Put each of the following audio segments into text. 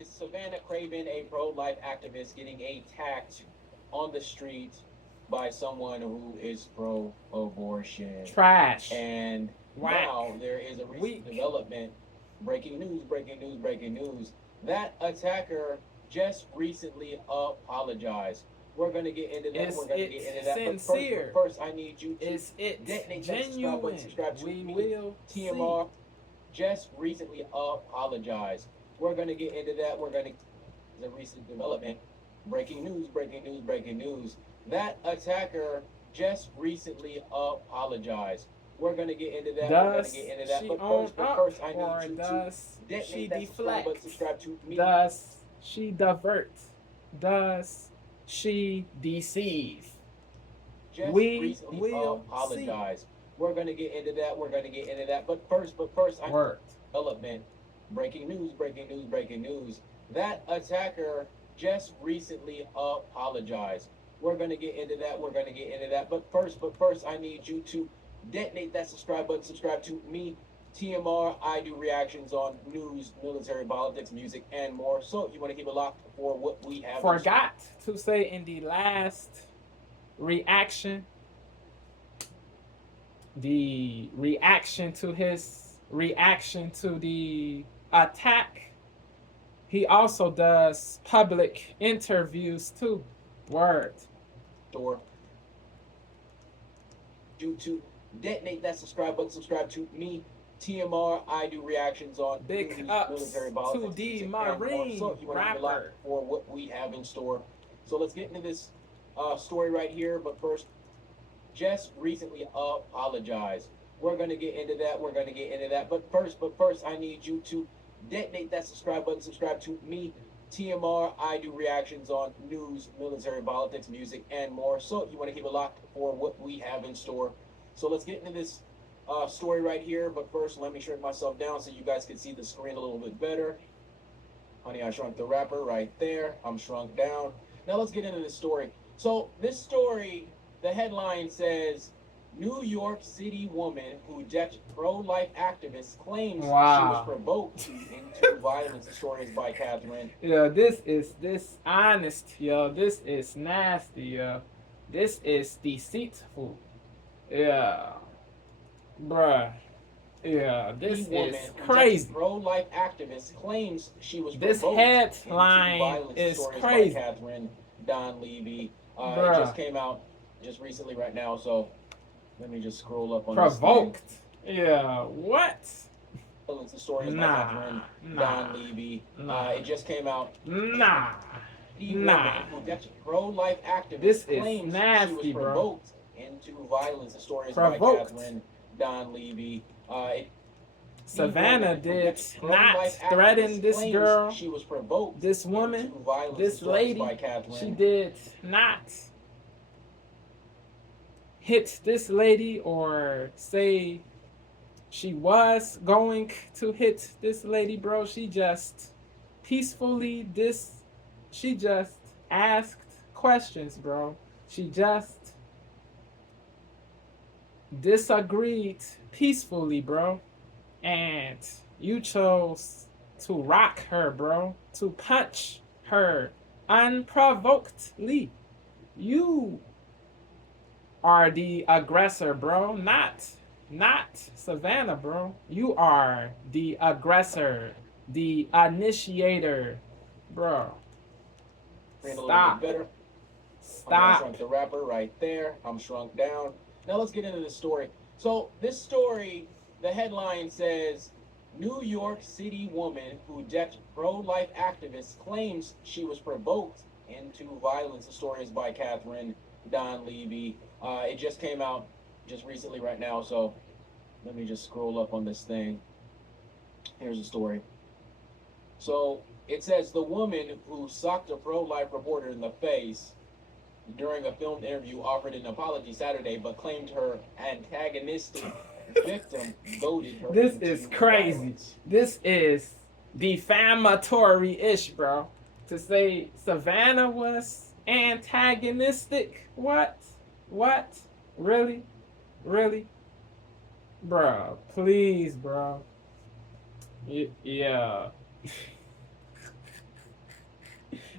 Savannah Craven, a pro-life activist, getting attacked on the street by someone who is pro-abortion. Trash. And Whack. now there is a recent Weak. development. Breaking news, breaking news, breaking news. That attacker just recently apologized. We're going to get into that. Is We're going to it get into that. sincere? But first, I need you to Is it detonate that subscribe button. genuine? Subscribe to We me, will see. TMR. Just recently apologized. We're going to get into that. We're going to the recent development. Breaking news, breaking news, breaking news. That attacker just recently apologized. We're going to get into that. We're going to Does get into that. she But own first, up, I or need you to does she detonate that subscribe button. deflect? Subscribe to me. Does she divert? Does she deceive? Just We recently will apologized. We're going to get into that. We're going to get into that. But first, see. Word. development. Breaking news, breaking news, breaking news. That attacker just recently apologized. We're going to get into that. We're going to get into that. But first, I need you to detonate that subscribe button. Subscribe to me, TMR. I do reactions on news, military, politics, music, and more. So you want to keep it locked for what we have. Forgot to say in the last reaction, the reaction to his reaction to the attack, he also does public interviews too. Word. Door. You to detonate that subscribe button. Subscribe to me, TMR. I do reactions on Big news, ups military, to politics, the music, and more. Marine So you want to keep it locked rapper. for what we have in store. So let's get into this story right here. But first, just recently apologized. We're going to get into that. We're going to get into that. But first, I need you to detonate that subscribe button. Subscribe to me, TMR. I do reactions on news, military, politics, music, and more. So you want to keep it locked for what we have in store. So let's get into this story right here. But first, let me shrink myself down so you guys can see the screen a little bit better. Honey, I Shrunk the Rapper right there. I'm shrunk down. Now let's get into this story. So this story, the headline says, New York City woman who decked pro-life activists claims she was provoked into violence. The story is by Catherine. Yeah, this honest, yo. This is nasty, yo. This is deceitful. Yeah. Bruh. Yeah, this is crazy. Pro-life activist claims she was This provoked headline into violence. is The story crazy. Is by Catherine Don Levy. It Bruh. just came out just recently right now, so let me just scroll up on Provoked. this Yeah, what? thing. The story is by Catherine Don Levy. It just came out. Nah. The Nah. woman who pro-life activist This is claims nasty, she was bro. provoked into violence. The story is Provoked. by Catherine Don Levy. Savannah did not threaten this girl, she was provoked this woman, into violence. this The story is lady. by Catherine. She did not hit this lady or say she was going to hit this lady, bro. She just peacefully she just asked questions, bro. She just disagreed peacefully, bro. And you chose to rock her, bro. To punch her unprovokedly. You are the aggressor, bro. Not Savannah, bro. You are the aggressor, the initiator, bro. Stop. I'm Shrunk the Rapper right there. I'm shrunk down. Now let's get into this story. So this story, the headline says, New York City woman who decked pro-life activists claims she was provoked into violence. The story is by Catherine Don Levy. It just came out just recently right now, so let me just scroll up on this thing. Here's the story. So it says the woman who socked a pro-life reporter in the face during a filmed interview offered an apology Saturday, but claimed her antagonistic victim goaded her. This is crazy. Violence. This is defamatory-ish, bro. To say Savannah was antagonistic? What? Really? Bro, please, bro. Yeah.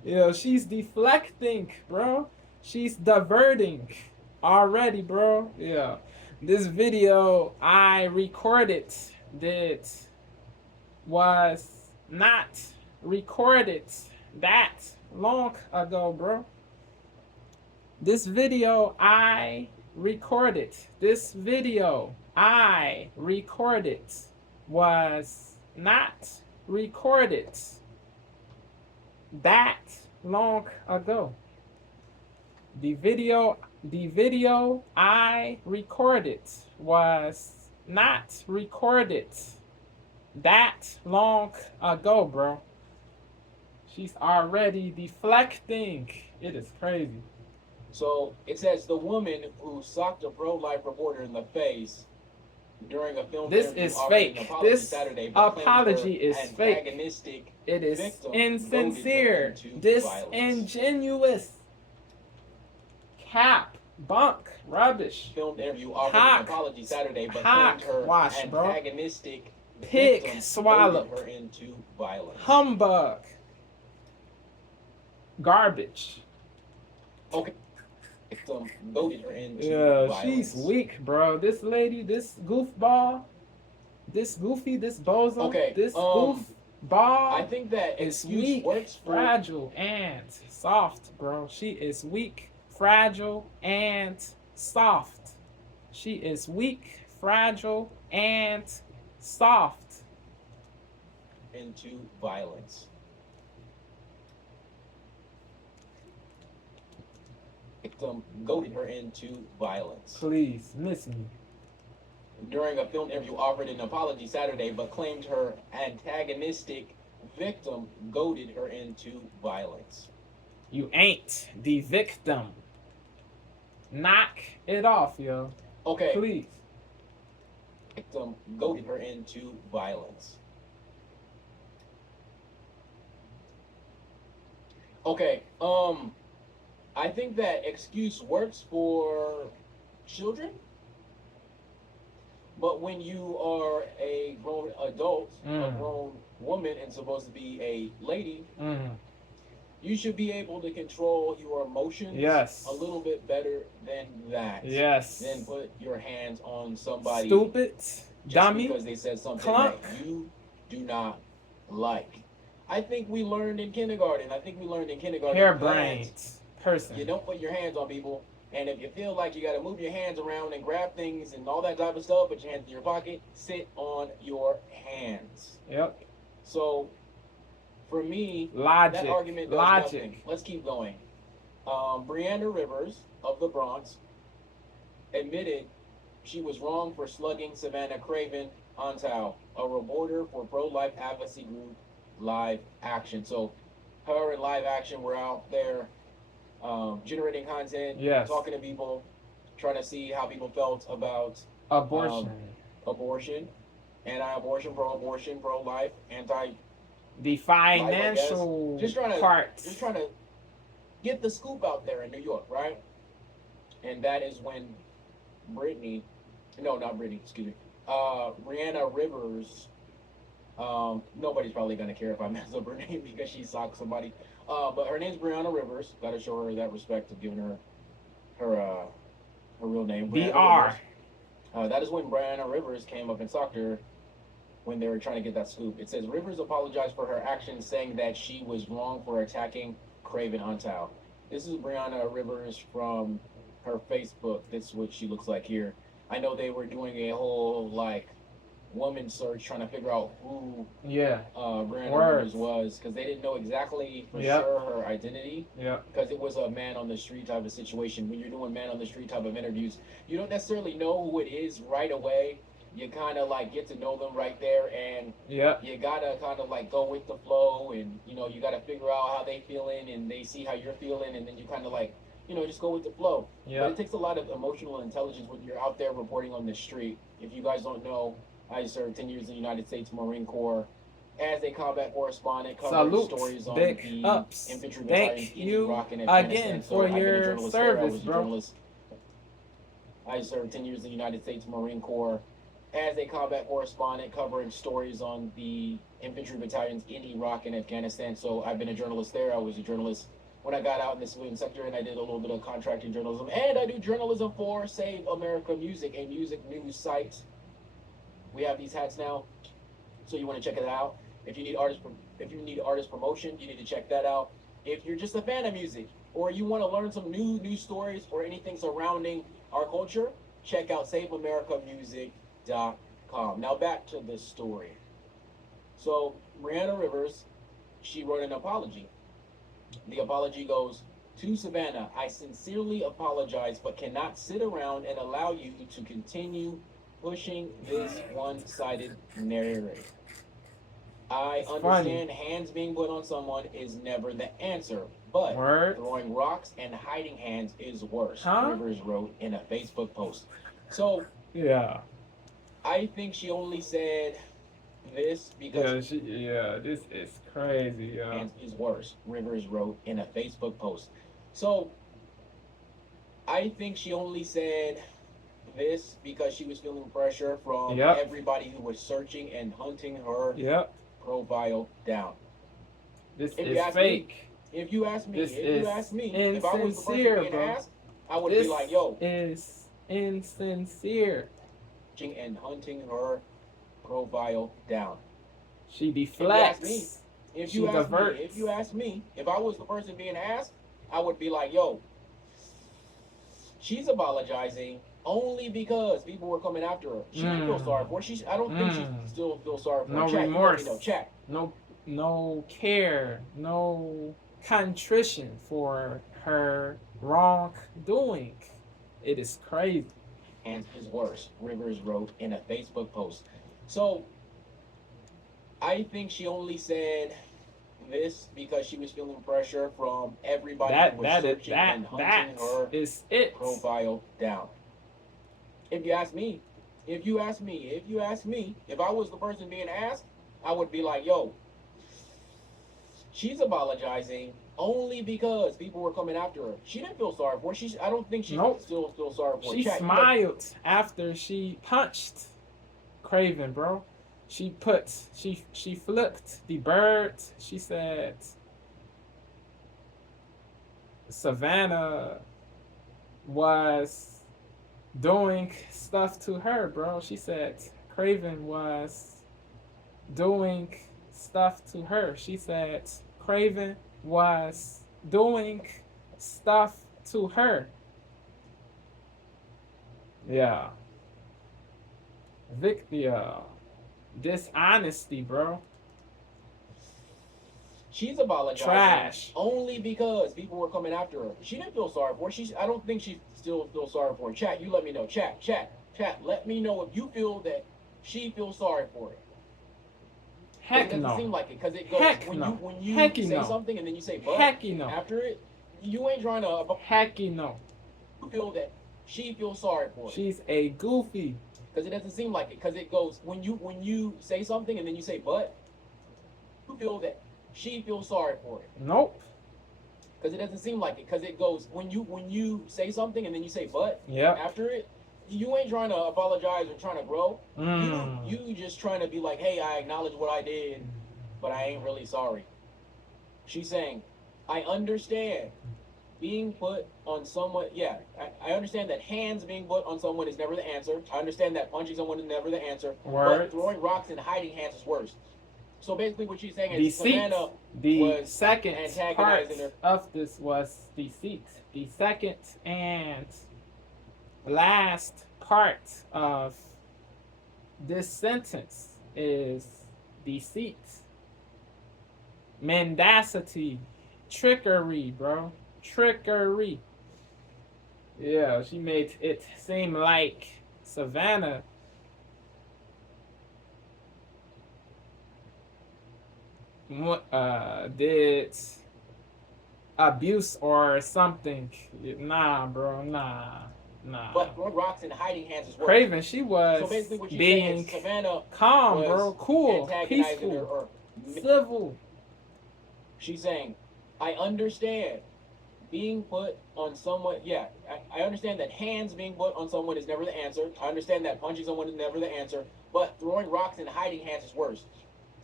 Yo, she's deflecting, bro. She's diverting already, bro. Yeah. This video I recorded that was not recorded that long ago, bro. This video I recorded. This video I recorded was not recorded that long ago. The video I recorded was not recorded that long ago, bro. She's already deflecting. It is crazy. So it says the woman who socked a pro-life reporter in the face during a film This interview is offered an fake. apology This Saturday, but claimed apology her is fake. antagonistic It is victim insincere, goaded her into disingenuous, cap, bunk, rubbish, filmed interview offered Cock. an apology Saturday, but Cock claimed her wash, bro. antagonistic Pig victim swallow. goaded her into violence. Humbug, garbage. Okay. Victim goaded her into Yeah, violence. she's weak, bro. This lady, this goofball, this goofy, this bozo, Okay, this I goofball think that is excuse weak, works for fragile, and soft, bro. She is weak, fragile, and soft. She is weak, fragile, and soft. into violence. Victim goaded her into violence. Please, miss me. During a film interview offered an apology Saturday, but claimed her antagonistic victim goaded her into violence. You ain't the victim. Knock it off, yo. Okay, Please. victim goaded her into violence. Okay, I think that excuse works for children, but when you are a grown adult, a grown woman, and supposed to be a lady, you should be able to control your emotions Yes. a little bit better than that. Yes. Then put your hands on somebody Stupid, just dummy, because they said something clunk. that you do not like. I think we learned in kindergarten. that harebrained person. you don't put your hands on people, and if you feel like you got to move your hands around and grab things and all that type of stuff, put your hands in your pocket, sit on your hands. Yep. So, for me, Logic. that argument does Logic. nothing. Let's keep going. Brianna Rivers of the Bronx admitted she was wrong for slugging Savannah Craven Ontow, a reporter for pro-life advocacy group Live Action. So, her and Live Action were out there generating content, Yes. talking to people, trying to see how people felt about Abortion. abortion, anti-abortion, pro-abortion, pro-life, anti. The financial Just trying to parts. Just trying to get the scoop out there in New York, right? And that is when Brianna Rivers. Nobody's probably gonna care if I mess up her name because she socked somebody. But her name's Brianna Rivers. Gotta show her that respect of giving her real name. Brianna BR. Rivers. That is when Brianna Rivers came up and socked her when they were trying to get that scoop. It says Rivers apologized for her actions, saying that she was wrong for attacking Craven Ontow. This is Brianna Rivers from her Facebook. This is what she looks like here. I know they were doing a whole woman search trying to figure out who Brianna Rivers was, because they didn't know exactly for sure her identity. Because it was a man on the street type of situation. When you're doing man on the street type of interviews, you don't necessarily know who it is right away. You kind of get to know them right there, and you gotta kind of go with the flow, and you gotta figure out how they feeling, and they see how you're feeling, and then you kind of just go with the flow. But it takes a lot of emotional intelligence when you're out there reporting on the street. If you guys don't know, I served 10 years in the United States Marine Corps as a combat correspondent, covering stories on Big the ups. infantry Thank battalions in you Iraq and Afghanistan. again So for I've been a your journalist there. I service, was a bro. journalist. I served 10 years in the United States Marine Corps as a combat correspondent, covering stories on the infantry battalions in Iraq and Afghanistan. So I've been a journalist there. I was a journalist when I got out in the civilian sector, and I did a little bit of contracting journalism. And I do journalism for Save America Music, a music news site. We have these hats now, so you want to check it out. If you need artist promotion, you need to check that out. If you're just a fan of music, or you want to learn some new news stories or anything surrounding our culture, check out SaveAmericaMusic.com. Now back to the story. So Brianna Rivers, she wrote an apology. The apology goes, "To Savannah, I sincerely apologize, but cannot sit around and allow you to continue pushing this one-sided narrative. I understand hands being put on someone is never the answer, but throwing rocks and hiding hands is worse," Rivers wrote in a Facebook post. So, yeah, I think she only said this because this is crazy. Hands is worse, Rivers wrote in a Facebook post. So, I think she only said this because she was feeling pressure from everybody who was searching and hunting her profile down. This is fake. If you ask me, if I was the person being asked, I would be like, yo, is insincere. And hunting her profile down. She deflects. If you ask me, if I was the person being asked, I would be like, yo, she's apologizing only because people were coming after her. She didn't feel sorry for her. I don't think she still feels sorry for her. No remorse. Chat. No care. No contrition for her wrongdoing. It is crazy. And is worse, Rivers wrote in a Facebook post. So, I think she only said this because she was feeling pressure from everybody who was searching and hunting her profile down. If you ask me, if I was the person being asked, I would be like, yo, she's apologizing only because people were coming after her. She didn't feel sorry for her. I don't think she still feels sorry for her. She smiled after she punched Craven, bro. She flipped the bird. She said Savannah was doing stuff to her, bro. She said Craven was doing stuff to her. She said Craven was doing stuff to her. Yeah. Dishonesty, bro. She's apologizing Trash. Only because people were coming after her. She didn't feel sorry for her. I don't think she still feels sorry for her. Chat, you let me know. Chat. Let me know if you feel that she feels sorry for it. Heck no. It doesn't seem like it because it goes when you say something and then you say but after it, you ain't trying to. Heck no. You feel that she feels sorry for it. She's a goofy. Because it doesn't seem like it because it goes when you say something and then you say but. You feel that she feels sorry for it. Nope. Because it doesn't seem like it because it goes when you say something and then you say but after it. You ain't trying to apologize or trying to grow. You just trying to be like, hey, I acknowledge what I did, but I ain't really sorry. She's saying, I understand being put on someone. Yeah, I understand that hands being put on someone is never the answer. I understand that punching someone is never the answer. But throwing rocks and hiding hands is worse. So basically what she's saying is Savannah was second antagonizing her. Of this was deceit. The second and last part of this sentence is deceit, mendacity, trickery, bro. Trickery. Yeah, she made it seem like Savannah did abuse or something. Nah, bro, nah. But throwing rocks and hiding hands is worse. Craven, she was being calm, bro, cool, peaceful, civil. She's saying, I understand being put on someone. Yeah, I understand that hands being put on someone is never the answer. I understand that punching someone is never the answer. But throwing rocks and hiding hands is worse.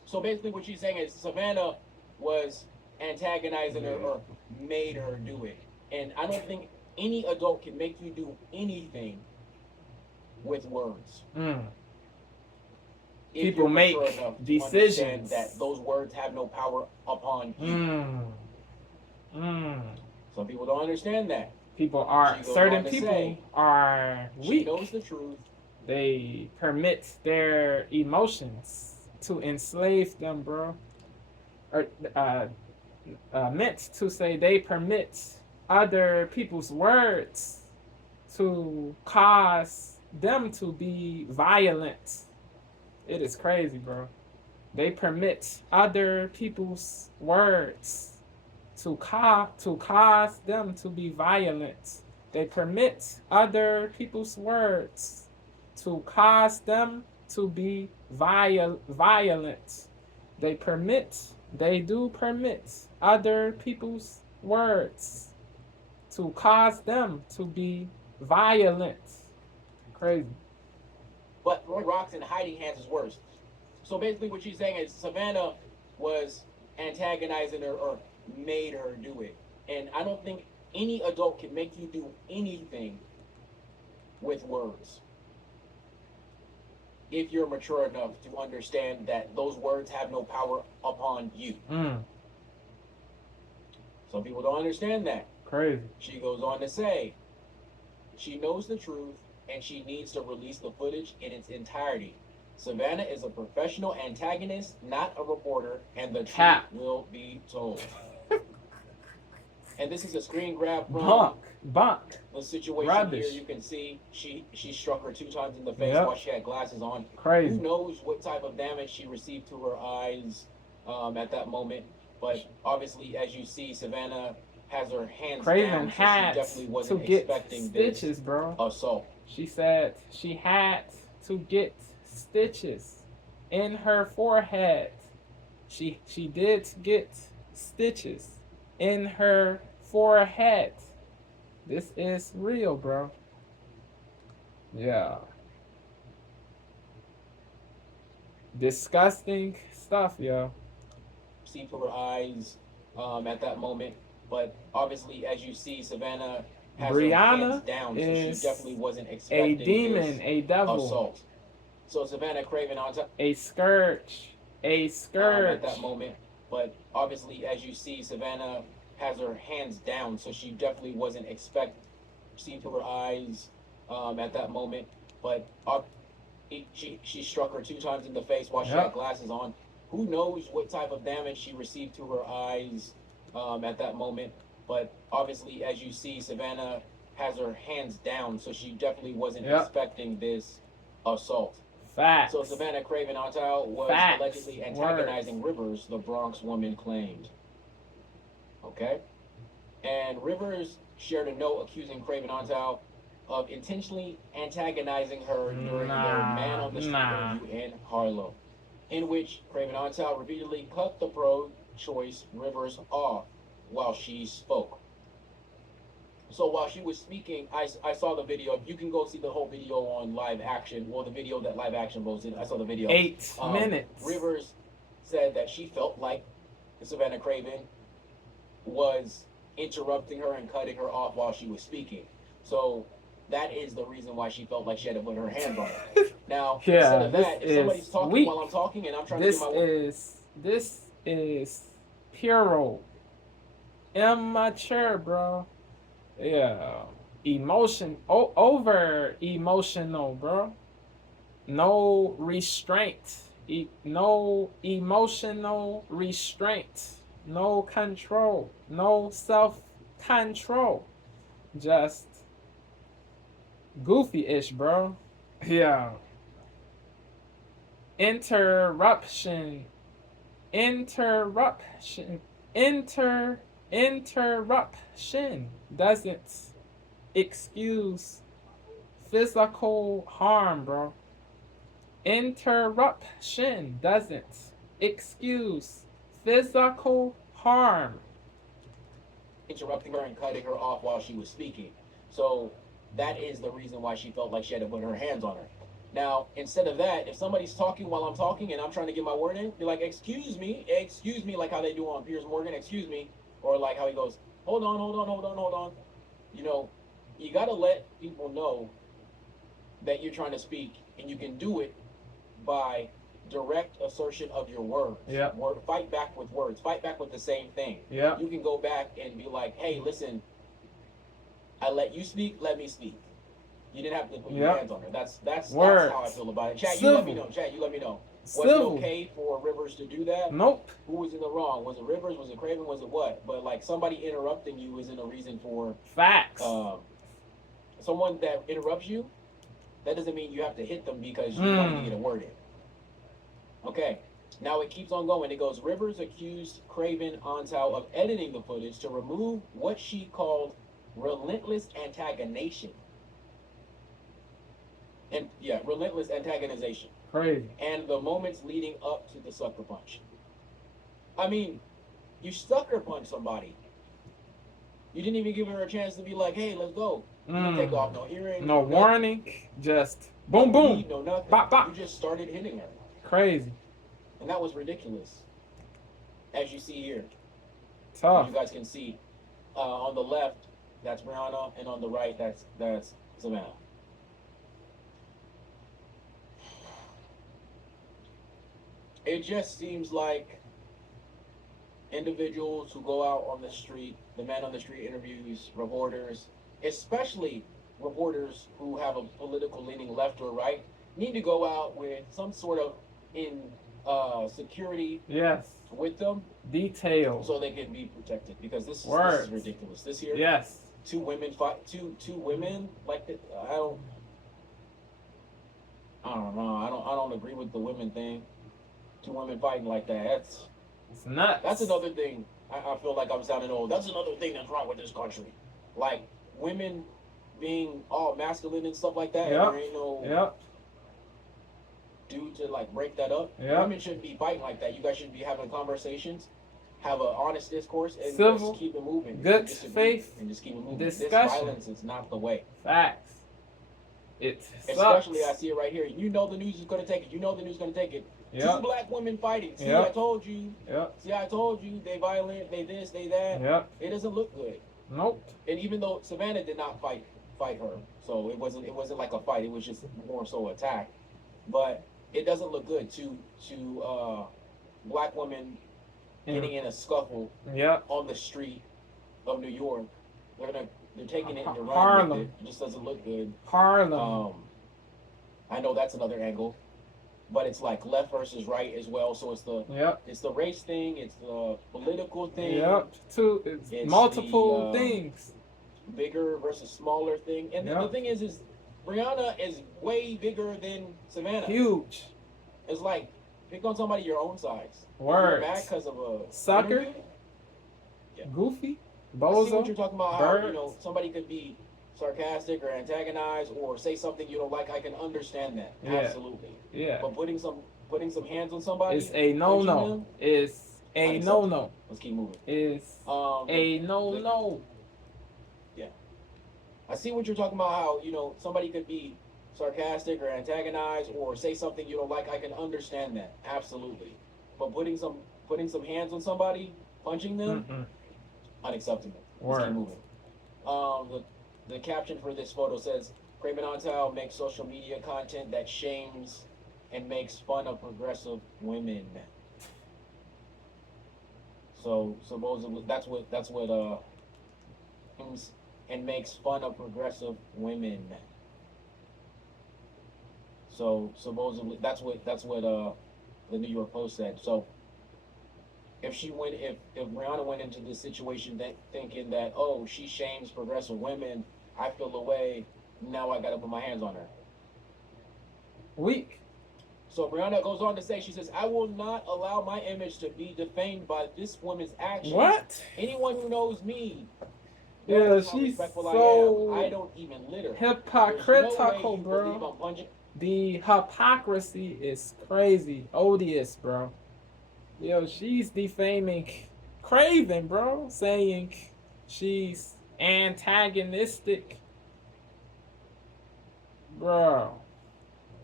So basically, what she's saying is Savannah was antagonizing her or made her do it. And I don't think any adult can make you do anything with words. If People you're make mature enough to decisions understand that those words have no power upon you. Some people don't understand that. People are certain people say, are weak. She knows the truth. They permit their emotions to enslave them, bro. Or meant to say they permit other people's words to cause them to be violent. It is crazy, bro. They permit other people's words to cause them to be violent. They permit other people's words to cause them to be violent. They do permit other people's words to cause them to be violent. Crazy. But throwing rocks and hiding hands is worse. So basically what she's saying is Savannah was antagonizing her or made her do it. And I don't think any adult can make you do anything with words. If you're mature enough to understand that those words have no power upon you. Some people don't understand that. Crazy. She goes on to say, she knows the truth and she needs to release the footage in its entirety. Savannah is a professional antagonist, not a reporter, and the truth will be told. And this is a screen grab from the situation Rubbish. here. You can see she struck her 2 times in the face while she had glasses on. Crazy. Who knows what type of damage she received to her eyes at that moment. But obviously, as you see, Savannah has her hands Craven down. had So she definitely wasn't to get expecting stitches, this bro. assault. She said she had to get stitches in her forehead. She did get stitches in her forehead. This is real, bro. Yeah. Disgusting stuff, yo. See to her eyes at that moment. But obviously, as you see, Savannah has her hands down, so she definitely wasn't expecting a demon, this a devil. assault. So Savannah Craven on top. A scourge. A scourge. At that moment. But obviously, as you see, Savannah has her hands down, so she definitely wasn't expecting. See to her eyes at that moment. But she struck her 2 times in the face while she had glasses on. Who knows what type of damage she received to her eyes at that moment. But obviously, as you see, Savannah has her hands down, so she definitely wasn't expecting this assault. Facts. So Savannah Craven Ontal was allegedly antagonizing Rivers, the Bronx woman claimed. Okay? And Rivers shared a note accusing Craven Ontal of intentionally antagonizing her during their Man on the Street interview in Harlem, in which Craven Ontal repeatedly cut the pro-choice Rivers off while she spoke. So while she was speaking, I saw the video. You can go see the whole video on Live Action, or the video that Live Action posted. I saw the video. 8 minutes. Rivers said that she felt like Savannah Craven was interrupting her and cutting her off while she was speaking. So that is the reason why she felt like she had to put her hands on her. Now, instead of that, if somebody's talking while I'm talking and I'm trying to do my work. This is pure immature, bro. Yeah. Over emotional, bro. No restraint. No emotional restraint. No control. No self-control. Just goofy-ish, bro. Yeah. Interruption doesn't excuse physical harm, bro. Interruption doesn't excuse physical harm. Interrupting her and cutting her off while she was speaking. So that is the reason why she felt like she had to put her hands on her. Now, instead of that, if somebody's talking while I'm talking and I'm trying to get my word in, be like, excuse me, like how they do on Piers Morgan, excuse me, or like how he goes, hold on, hold on, hold on, hold on. You know, you got to let people know that you're trying to speak, and you can do it by direct assertion of your words. Yeah. Fight back with words. Fight back with the same thing. Yeah. You can go back and be like, hey, listen, I let you speak, let me speak. You didn't have to put your hands on her. That's how I feel about it. Chat, you let me know. Chat, you let me know. Was it okay for Rivers to do that? Nope. Who was in the wrong? Was it Rivers? Was it Craven? Was it what? But like somebody interrupting you isn't a reason for facts. Someone that interrupts you, that doesn't mean you have to hit them because you want to get a word in. Okay. Now it keeps on going. It goes, Rivers accused Craven Ontow of editing the footage to remove what she called relentless antagonization. And yeah, relentless antagonization. Crazy. And the moments leading up to the sucker punch. I mean, you sucker punch somebody. You didn't even give her a chance to be like, hey, let's go. You didn't take off no earring. No warning. Just boom, boom. No nothing. Bop, bop. You just started hitting her. Crazy. And that was ridiculous. As you see here. Tough. You guys can see on the left, that's Brianna, and on the right, that's Savannah. It just seems like individuals who go out on the street, the man on the street interviews, reporters, especially reporters who have a political leaning left or right, need to go out with some sort of security with them. Detail. So they can be protected, because this is ridiculous. This here, two women fight, two women like that. I don't know. I don't agree with the women thing. Two women fighting like that. It's nuts. That's another thing. I feel like I'm sounding old. That's another thing that's wrong with this country. Like women being all masculine and stuff like that. There ain't no dude to like break that up. Women shouldn't be fighting like that. You guys should be having conversations, have an honest discourse, and civil, just keep it moving. Good faith, and just keep it moving. discussion. This violence is not the way. Facts. It sucks. Especially, I see it right here. You know the news is going to take it. You know the news is going to take it. Two black women fighting. See, I told you. See, I told you. They violent. They this. They that. It doesn't look good. Nope. And even though Savannah did not fight her, so it wasn't like a fight. It was just more so attack. But it doesn't look good to black women getting in a scuffle on the street of New York. They're taking it to run with it. It just doesn't look good. Harlem. I know that's another angle, but it's like left versus right as well. So it's the race thing, it's the political thing. It's multiple things. Bigger versus smaller thing. And the thing is Brianna is way bigger than Savannah. Huge. It's like, pick on somebody your own size. Words. You're mad because of a sucker. Goofy. Bozo. I see what you're talking about. How somebody could be sarcastic or antagonize or say something you don't like. I can understand that. Absolutely. But putting some hands on somebody. It's a no. It's a no. Let's keep moving. It's a no. Yeah. I see what you're talking about. How somebody could be sarcastic or antagonize or say something you don't like. I can understand that. Absolutely. But putting some hands on somebody, punching them, unacceptable. Let's keep moving. The caption for this photo says, Craven Ontow makes social media content that shames and makes fun of progressive women. So supposedly that's what and makes fun of progressive women. So supposedly that's what the New York Post said. So if Brianna went into this situation thinking that, oh, she shames progressive women, I feel away, now I gotta put my hands on her. Weak. So Brianna goes on to say, she says, I will not allow my image to be defamed by this woman's actions. What? Anyone who knows me she's so I don't even litter. Hypocritical, bro. The hypocrisy is crazy. Odious, bro. She's defaming Craven, bro. Saying she's antagonistic. Bro.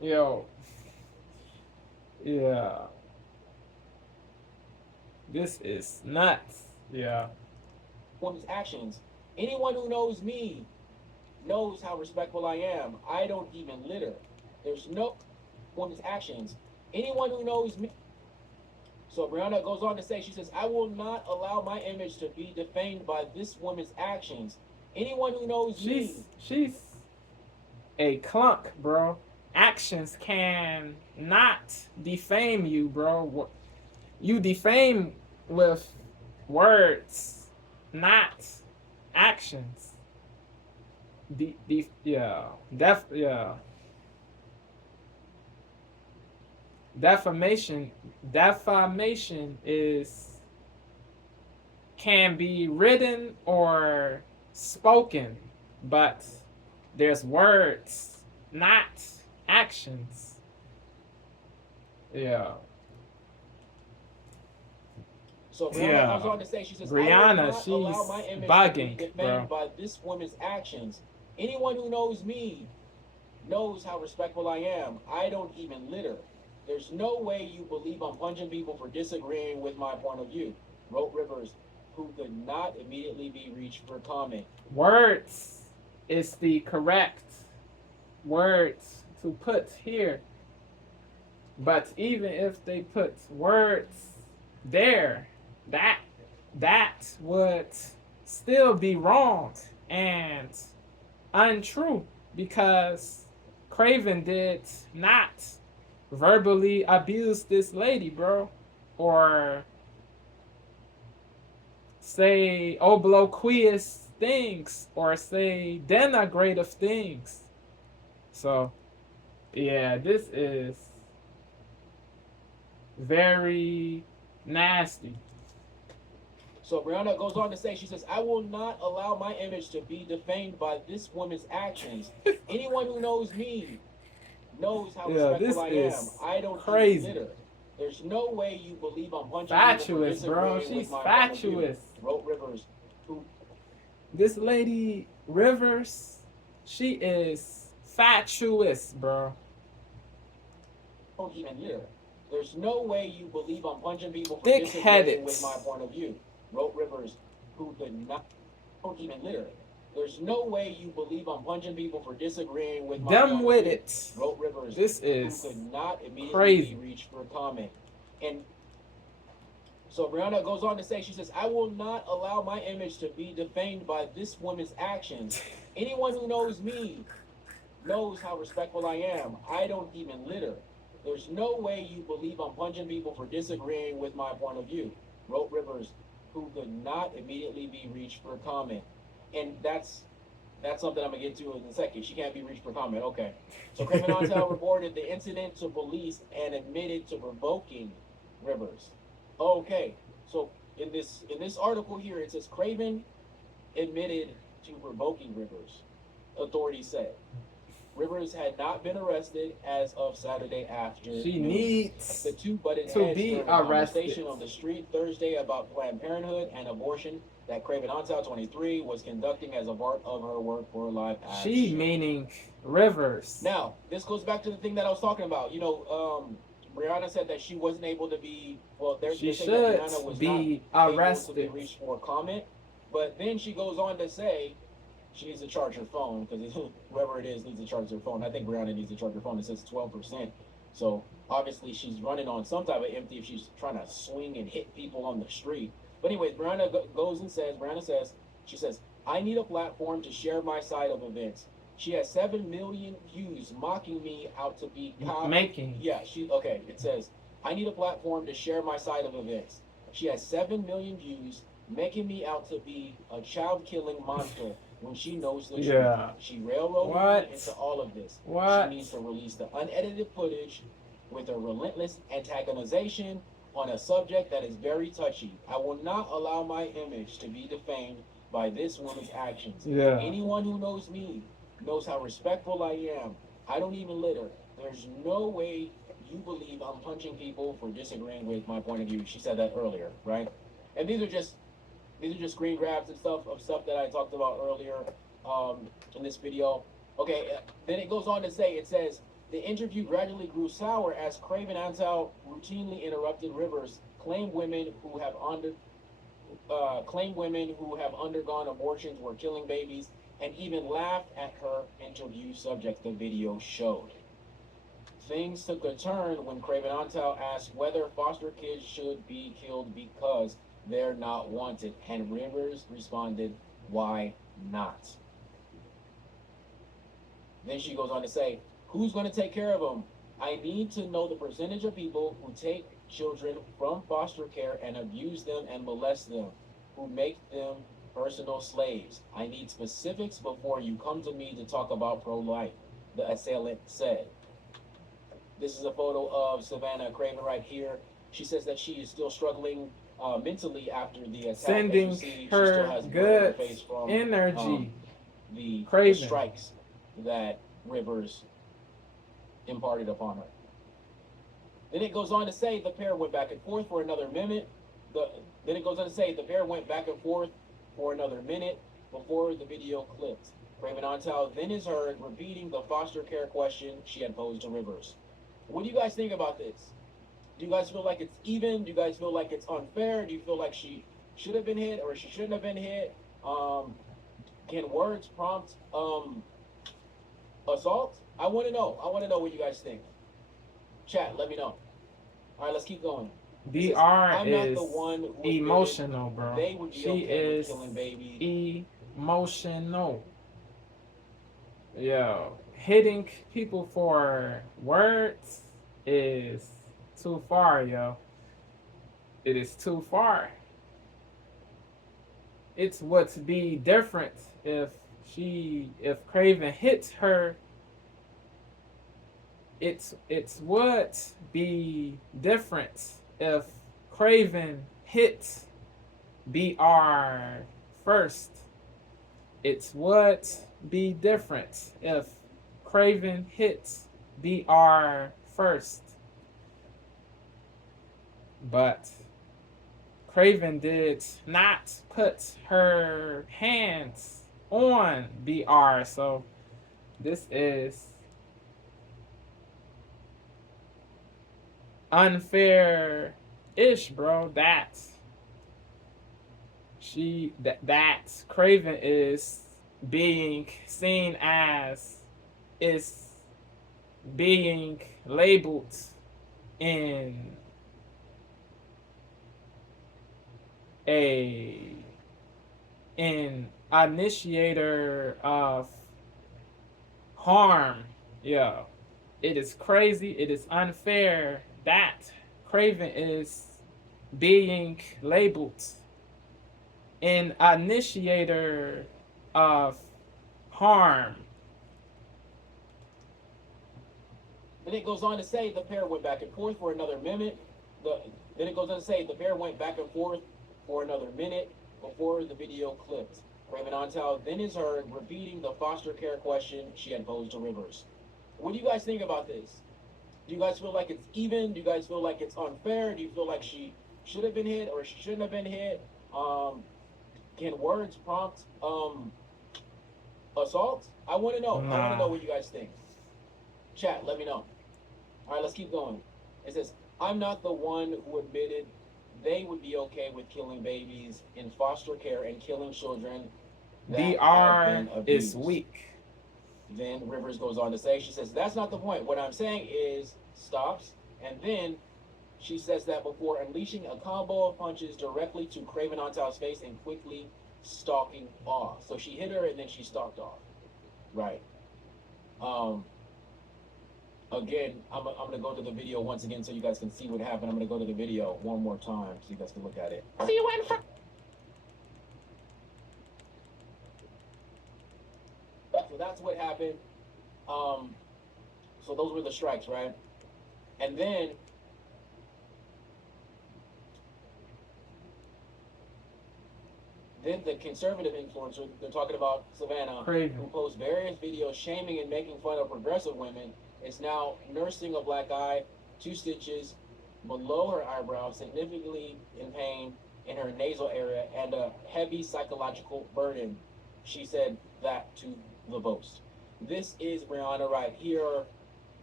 Yo, yeah, this is nuts. Yeah. Woman's actions. Anyone who knows me knows how respectful I am. I don't even litter. There's no woman's actions. Anyone who knows me. So Brianna goes on to say, she says, I will not allow my image to be defamed by this woman's actions. Anyone who knows me. She's a clunk, bro. Actions can not defame you, bro. You defame with words, not actions. Yeah. Defamation is can be written or spoken, but there's words, not actions. Yeah. So Brianna goes on to say, she says, Brianna, I will not allow my image bugging, to be defamed by this woman's actions. Anyone who knows me knows how respectful I am. I don't even litter. There's no way you believe I'm punching people for disagreeing with my point of view. Wrote Rivers, who could not immediately be reached for comment. Words is the correct words to put here. But even if they put words there, that would still be wrong and untrue, because Craven did not verbally abuse this lady, bro, or say obloquious things, or say denigrative things. So yeah, this is very nasty. So Brianna goes on to say, she says, I will not allow my image to be defamed by this woman's actions. Anyone who knows me knows how respectful I am. I don't crazy. Litter. There's no way you believe I'm punching fatuous, bro. She's fatuous. Wrote Rivers, who this lady Rivers, she is fatuous, bro. Don't even litter. There's no way you believe I'm punching people for Thick-headed disagreeing with my point of view. Wrote Rivers, who could not don't even litter. There's no way you believe I'm punching people for disagreeing with my Them with it. Wrote Rivers, this is who could not immediately crazy. Be reached for comment. And so Brianna goes on to say, she says, I will not allow my image to be defamed by this woman's actions. Anyone who knows me knows how respectful I am. I don't even litter. There's no way you believe I'm punching people for disagreeing with my point of view. Wrote Rivers, who could not immediately be reached for comment. And that's something I'm going to get to in a second. She can't be reached for comment. Okay. So Craven Ontel reported the incident to police and admitted to provoking Rivers. Okay. So in this article here, it says Craven admitted to provoking Rivers, authorities said. Rivers had not been arrested as of Saturday afternoon. She needs the two butted to heads be during a conversation on the street Thursday about Planned Parenthood and abortion that Craven Ontel 23 was conducting as a part of her work for Live Action. She meaning Rivers. Now, this goes back to the thing that I was talking about. You know, Brianna said that she wasn't able to be, well, she should be arrested. Able to be reached for comment. But then she goes on to say she needs to charge her phone, because whoever it is needs to charge their phone. I think Brianna needs to charge her phone. It says 12%. So obviously she's running on some type of empty if she's trying to swing and hit people on the street. But anyways, Brianna goes and says, she says, I need a platform to share my side of events. She has 7 million views mocking me out to be making. Yeah, it says, I need a platform to share my side of events. She has 7 million views making me out to be a child-killing monster when she knows the truth. She railroaded me into all of this. She needs to release the unedited footage with a relentless antagonization on a subject that is very touchy. I will not allow my image to be defamed by this woman's actions. Anyone who knows me knows how respectful I am. I don't even litter. There's no way you believe I'm punching people for disagreeing with my point of view. She said that earlier, right? And these are just screen grabs and stuff that I talked about earlier in this video. Okay, then it goes on to say, it says, The interview gradually grew sour as Craven Antal routinely interrupted Rivers, claimed women who have undergone abortions were killing babies, and even laughed at her interview subject the video showed. Things took a turn when Craven Antal asked whether foster kids should be killed because they're not wanted, and Rivers responded, "Why not?" Then she goes on to say, "Who's going to take care of them? I need to know the percentage of people who take children from foster care and abuse them and molest them, who make them personal slaves. I need specifics before you come to me to talk about pro-life," the assailant said. This is a photo of Savannah Craven right here. She says that she is still struggling mentally after the attack. Sending As you see, her she still has blood on her good face from energy. the Craven. strikes that Rivers imparted upon her. Then it goes on to say the pair went back and forth for another minute. Then it goes on to say the pair went back and forth for another minute before the video clipped. Craven Antal then is heard repeating the foster care question she had posed to Rivers. What do you guys think about this? Do you guys feel like it's even? Do you guys feel like it's unfair? Do you feel like she should have been hit or she shouldn't have been hit? Can words prompt assault? I want to know. I want to know what you guys think. Chat, let me know. All right, let's keep going. BR I'm not is the one who emotional, bro. they would be She okay with is killing babies. emotional. Yo, hitting people for words is too far, yo. It is too far. It's what's be different if Craven hits her. It's what be different if Craven hits BR first. It's what be different if Craven hits BR first. But Craven did not put her hands on BR, so this is unfair-ish, bro. That Craven is being seen as is being labeled in an initiator of harm. Yeah, it is crazy. It is unfair that Craven is being labeled an initiator of harm. Then it goes on to say the pair went back and forth for another minute. Then it goes on to say the pair went back and forth for another minute before the video clipped. Craven Antal then is heard repeating the foster care question she had posed to Rivers. What do you guys think about this? Do you guys feel like it's even? Do you guys feel like it's unfair? Do you feel like she should have been hit or she shouldn't have been hit? Can words prompt assault? I want to know. I want to know what you guys think. Chat, let me know. All right, let's keep going. It says, I'm not the one who admitted they would be okay with killing babies in foster care and killing children that have been BR abused. is weak. Then Rivers goes on to say, she says, that's not the point. What I'm saying is, stops, and then she says that before unleashing a combo of punches directly to Craven Antal's face and quickly stalking off. So she hit her and then she stalked off. Right. Again, I'm gonna go to the video once again so you guys can see what happened. I'm gonna go to the video one more time so you guys can look at it. So you went from So that's what happened. So those were the strikes, right? And then the conservative influencer, they're talking about Savannah, Craven. who posts various videos shaming and making fun of progressive women, is now nursing a black eye, 2 stitches below her eyebrow, significantly in pain in her nasal area, and a heavy psychological burden. She said that to The Post. This is Brianna right here.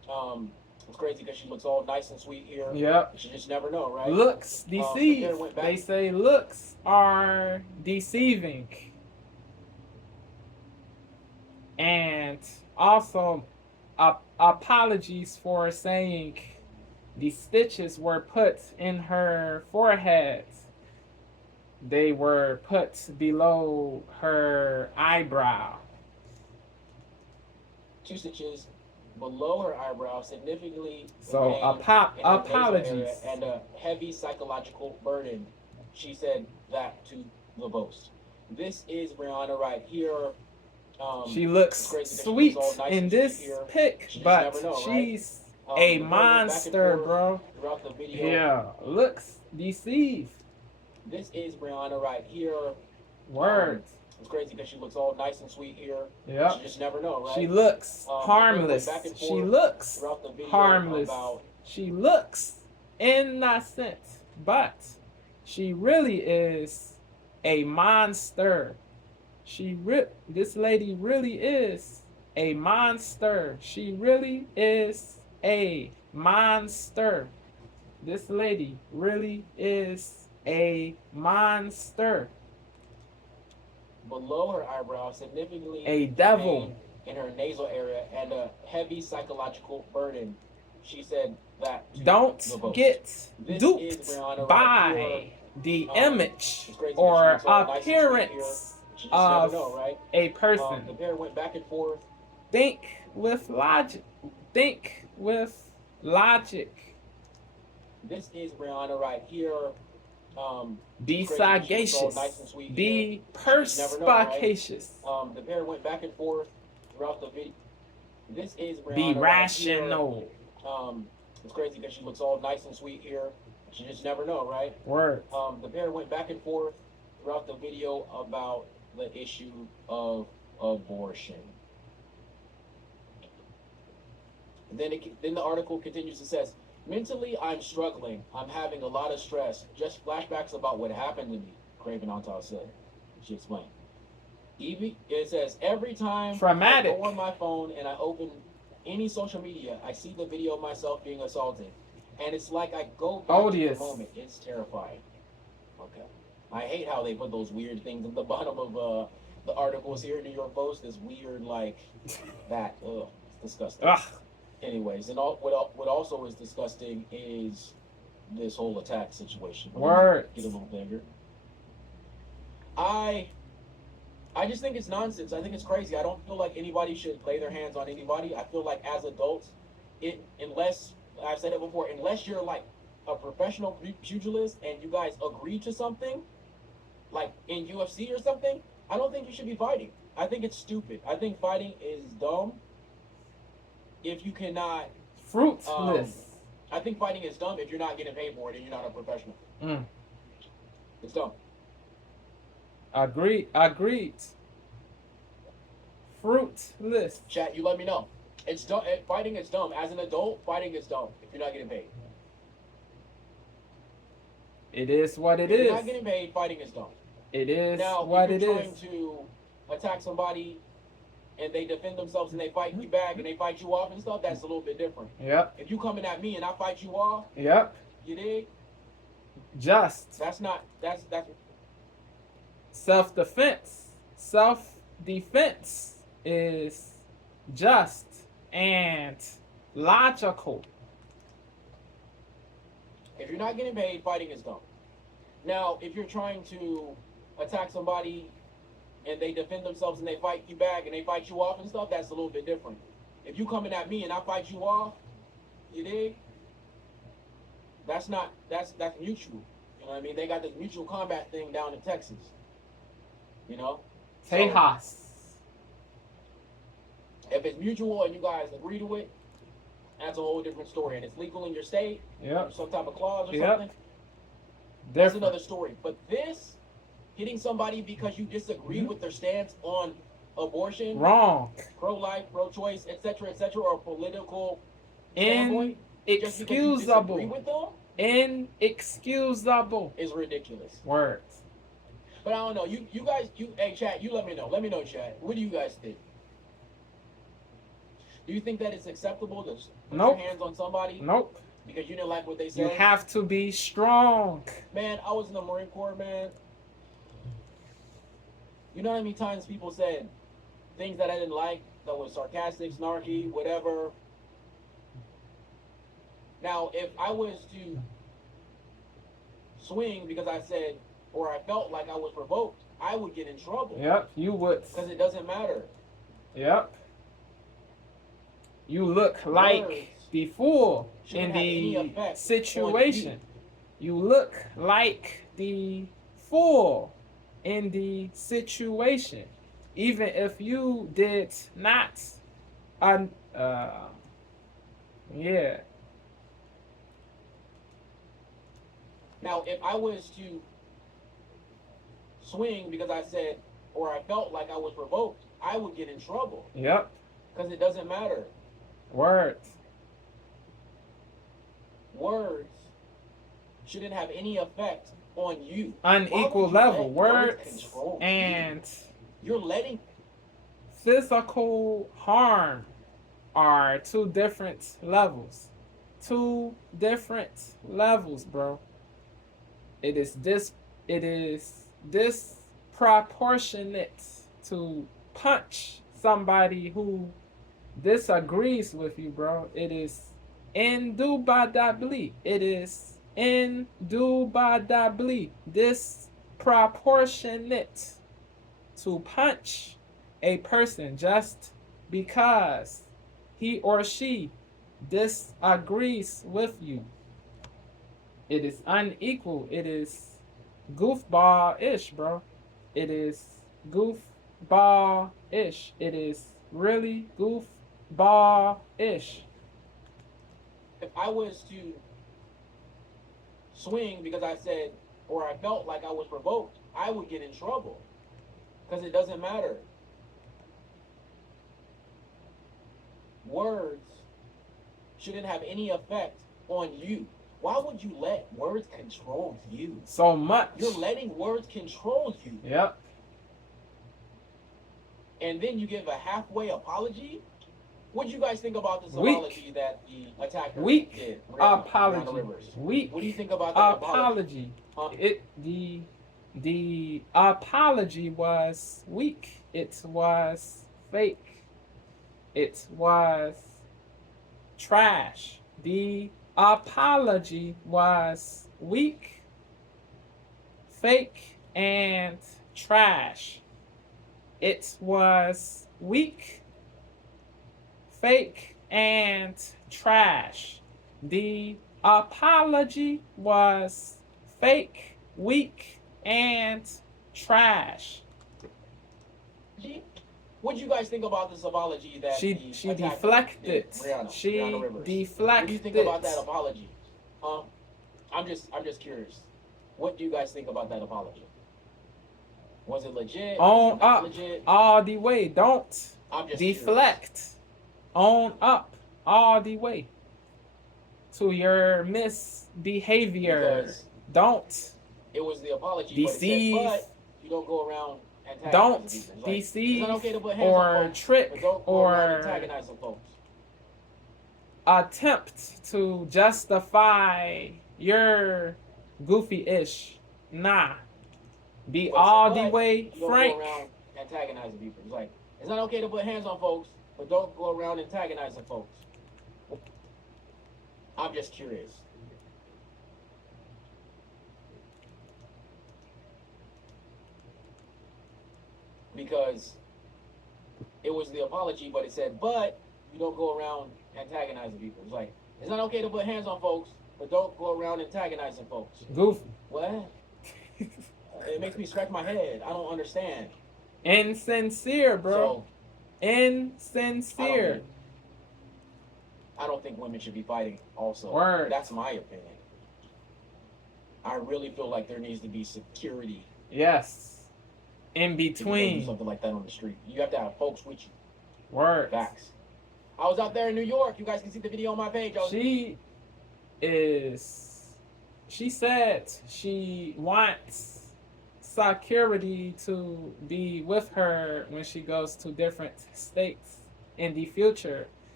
It's crazy because she looks all nice and sweet here. Yep. You just never know, right? Looks The deceive. pair went back. They say looks are deceiving. And also, apologies for saying the stitches were put in her forehead. They were put below her eyebrow. 2 stitches below her eyebrow, significantly So pain in her nasal area apologies. and a heavy psychological burden. She said that to the Post. This is Brianna right here. She looks sweet nice in this pic, but she's a monster, bro. Throughout the video. Yeah, looks deceived. This is Brianna right here. Words. It's crazy because she looks all nice and sweet here. Yeah. You just never know, right? She looks harmless. She looks harmless. She looks innocent, but she really is a monster. This lady really is a monster. She really is a monster. This lady really is a monster. Below her eyebrow, significantly a devil in her nasal area and a heavy psychological burden. She said that. Don't get duped by the image or appearance of a person. The pair went back and forth. Think with logic. Think with logic. This is Brianna right here. Be sagacious. Be perspicacious. The pair went back and forth throughout the video. This is Brianna Be rational. Right here. It's crazy because she looks all nice and sweet here. You just never know, right? Word. The pair went back and forth throughout the video about the issue of abortion. Then the article continues and says, mentally, I'm struggling. I'm having a lot of stress. Just flashbacks about what happened to me, Craven Antal said. She explained. It says, every time I go on my phone and I open any social media, I see the video of myself being assaulted. And it's like I go back to the moment. It's terrifying. Okay. I hate how they put those weird things at the bottom of the articles here in New York Post. This weird, like, that. Ugh, it's disgusting. Ugh. Anyways, and what also is disgusting is this whole attack situation. Word. Get a little bigger. I just think it's nonsense. I think it's crazy. I don't feel like anybody should lay their hands on anybody. I feel like as adults, unless I've said it before, unless you're like a professional pugilist and you guys agree to something, like in UFC or something, I don't think you should be fighting. I think it's stupid. I think fighting is dumb. If you cannot fruitless. I think fighting is dumb if you're not getting paid for it and you're not a professional. It's dumb. Agreed. Fruitless. Chat, you let me know. It's dumb. Fighting is dumb. As an adult, fighting is dumb if you're not getting paid. It is what it is. If you're not getting paid, fighting is dumb. It is now, what if it you're is. trying to attack somebody and they defend themselves and they fight you back and they fight you off and stuff, that's a little bit different. Yep. If you coming at me and I fight you off, yep. You dig? Just. That's self-defense. Self-defense is just and logical. If you're not getting paid, fighting is dumb. Now, if you're trying to attack somebody and they defend themselves and they fight you back and they fight you off and stuff, that's a little bit different. If you coming at me and I fight you off, you dig? That's mutual. You know what I mean? They got this mutual combat thing down in Texas. You know? Tejas. If it's mutual and you guys agree to it, that's a whole different story. And it's legal in your state, yep. Some type of clause or something. That's another story. But this, hitting somebody because you disagree with their stance on abortion, wrong, pro-life, pro-choice, etc., or political standpoint, inexcusable, with them, inexcusable is ridiculous. Words. But I don't know. You guys, hey chat, you let me know. Let me know, chat. What do you guys think? Do you think that it's acceptable to put Nope. your hands on somebody Nope. because you didn't like what they You said? have to be strong. Man, I was in the Marine Corps, man. You know how many times people said things that I didn't like, that was sarcastic, snarky, whatever. Now, if I was to swing because I said, or I felt like I was provoked, I would get in trouble. Yep, you would. Because it doesn't matter. Yep. You look like Words the fool in shouldn't have any the effect on situation. You look like the fool in the situation. Even if you did not, yeah. Now, if I was to swing because I said, or I felt like I was provoked, I would get in trouble. Yep. Because it doesn't matter. Words. Words shouldn't have any effect on you. Unequal level. Words and you're letting physical harm are two different levels. Two different levels, bro. It is disproportionate to punch somebody who disagrees with you, bro. It is indubitably disproportionate to punch a person just because he or she disagrees with you. It is unequal. It is goofball-ish, bro. It is goofball-ish. It is really goofball-ish. If I was to swing because I said, or I felt like I was provoked, I would get in trouble. Because it doesn't matter. Words shouldn't have any effect on you. Why would you let words control you? So much. You're letting words control you. Yep. And then you give a halfway apology? What do you guys think about this apology that the attacker did? Apology. Weak. What do you think about that apology? The apology was weak. It was fake. It was trash. The apology was weak, fake, and trash. It was weak, fake, and trash. The apology was fake, weak, and trash. What do you guys think about this apology that she deflected? Rihanna Rivers. Deflected. What do you think about that apology? I'm just curious. What do you guys think about that apology? Was it legit? Own up legit? all the way. Don't deflect. Curious. Own up all the way to your misbehavior. Because don't it was the apology, deceive. But you don't go around. Don't deceive or trick or attempt to justify your goofy-ish. Nah. Be all the way frank. Don't go around antagonizing people. It's like, it's not okay to put hands on folks, but don't go around antagonizing folks. I'm just curious. Because it was the apology, but it said, but you don't go around antagonizing people. It's like, it's not okay to put hands on folks, but don't go around antagonizing folks. Goofy. What? It makes me scratch my head. I don't understand. Insincere, bro. Insincere. I don't think women should be fighting also. Word. That's my opinion. I really feel like there needs to be security. Yes. In between. Do something like that on the street. You have to have folks with you. Word. Facts. I was out there in New York. You guys can see the video on my page. She said she wants security to be with her when she goes to different states in the future.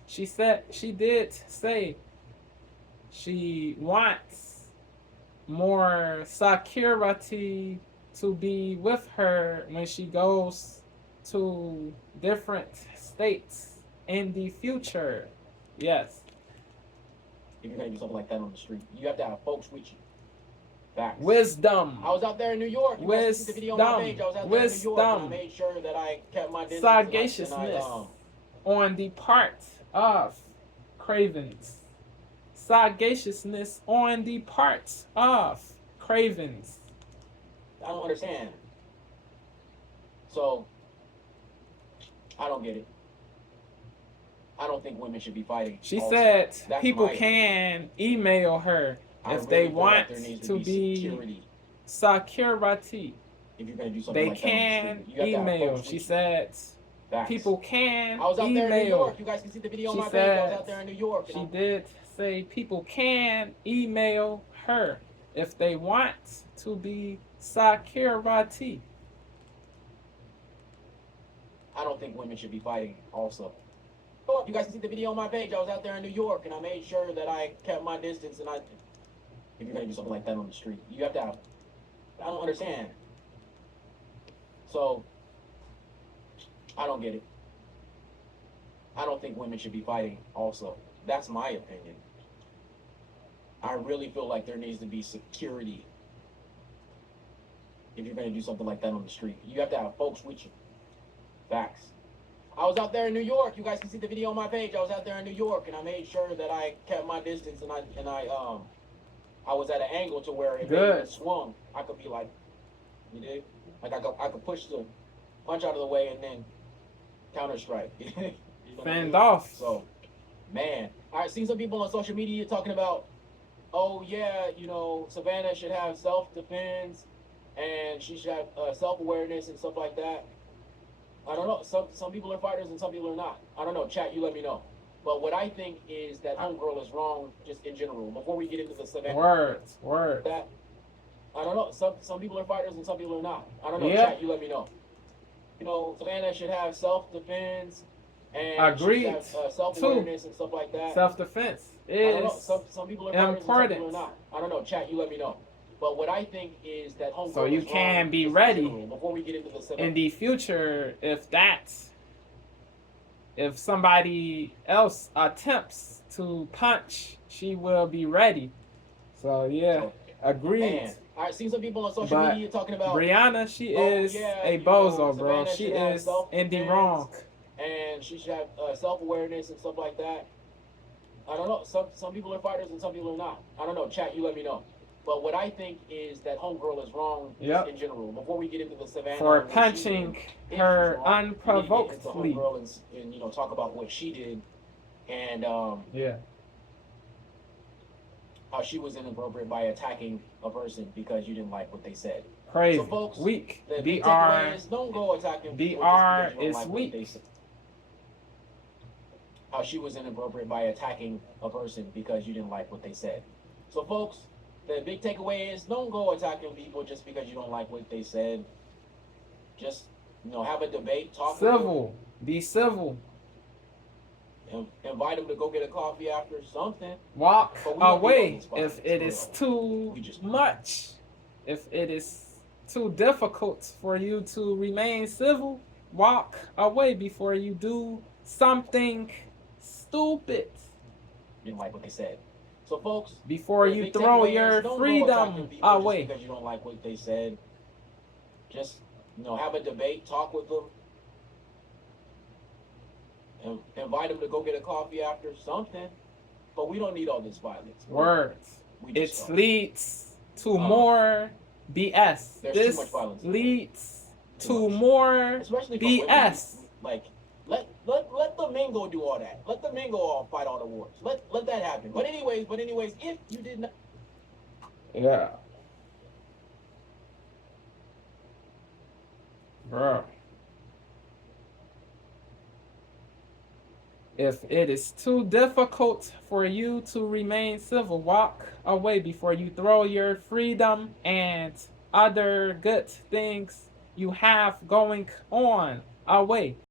She did say she wants more security to be with her when she goes to different states in the future. Yes. If you're gonna do something like that on the street, you have to have folks with you. Facts. Wisdom. I was out there in New York. You guys can see the video on my page. I was out there in New York, and I made sure that I kept my distance. Sagaciousness on the part of CRAVEN'S. Sagaciousness on the part of CRAVEN'S. I don't understand. So, I don't get it. I don't think women should be fighting. She also. said That's people can email her if they want to be security. If you're gonna do something they like can that email. She said people can I was out email. there in New York. You guys can see the video on my page. I was out there in New York. She did say people can email her if they want to be security. I don't think women should be fighting also. You guys can see the video on my page. I was out there in New York, and I made sure that I kept my distance. And if you're gonna do something like that on the street, you have to have. I don't understand. So, I don't get it. I don't think women should be fighting also. That's my opinion. I really feel like there needs to be security. If you're gonna do something like that on the street, you have to have folks with you. Facts. I was out there in New York. You guys can see the video on my page. I was out there in New York, and I made sure that I kept my distance, and I was at an angle to where if it swung, I could be like, you did, like I could push the punch out of the way and then counter strike. You know Fend off. So, man, I've seen some people on social media talking about, oh yeah, you know, Savannah should have self-defense and she should have self-awareness and stuff like that. I don't know. Some people are fighters and some people are not. I don't know. Chat, you let me know. But what I think is that homegirl is wrong just in general. Before we get into the Savannah. Words. That, I don't know. Some people are fighters and some people are not. I don't know. Yeah. Chat, you let me know. You know, Savannah should have self-defense and agreed. Self-awareness and stuff like that. Self-defense is some people are fighters important. And some people are not. I don't know. Chat, you let me know. But what I think is that homegirl so you is can wrong be ready before we get into the Savannah. in the future if somebody else attempts to punch, she will be ready. So yeah, agreed. Man, I've seen some people on social media talking about Brianna. She is a bozo, bro. She is in the wrong. And she should have self-awareness and stuff like that. I don't know. Some people are fighters and some people are not. I don't know. Chat, you let me know. But what I think is that homegirl is wrong in general. Before we get into the Savannah for punching her unprovokedly, and you know, talk about what she did, and how she was inappropriate by attacking a person because you didn't like what they said. Crazy. So folks, weak. The big takeaway is don't go attacking people BR just because you don't is like weak. What they said. How she was inappropriate by attacking a person because you didn't like what they said. So folks, the big takeaway is don't go attacking people just because you don't like what they said. Just, you know, have a debate, talk civil. Be civil. Invite them to go get a coffee after something. Walk away if it is too much. If it is too difficult for you to remain civil, walk away before you do something stupid. You didn't like what they said. So folks, before you throw your freedom away because you don't like what they said, just, you know, have a debate, talk with them, and invite them to go get a coffee after something. But we don't need all this violence. Words. It leads to more BS. There's too much violence. Leads to more BS. Like, let the Mingo do all that. Let the Mingo all fight all the wars. Let that happen. But anyways, if you did not. Yeah. Bro. If it is too difficult for you to remain civil, walk away before you throw your freedom and other good things you have going on away.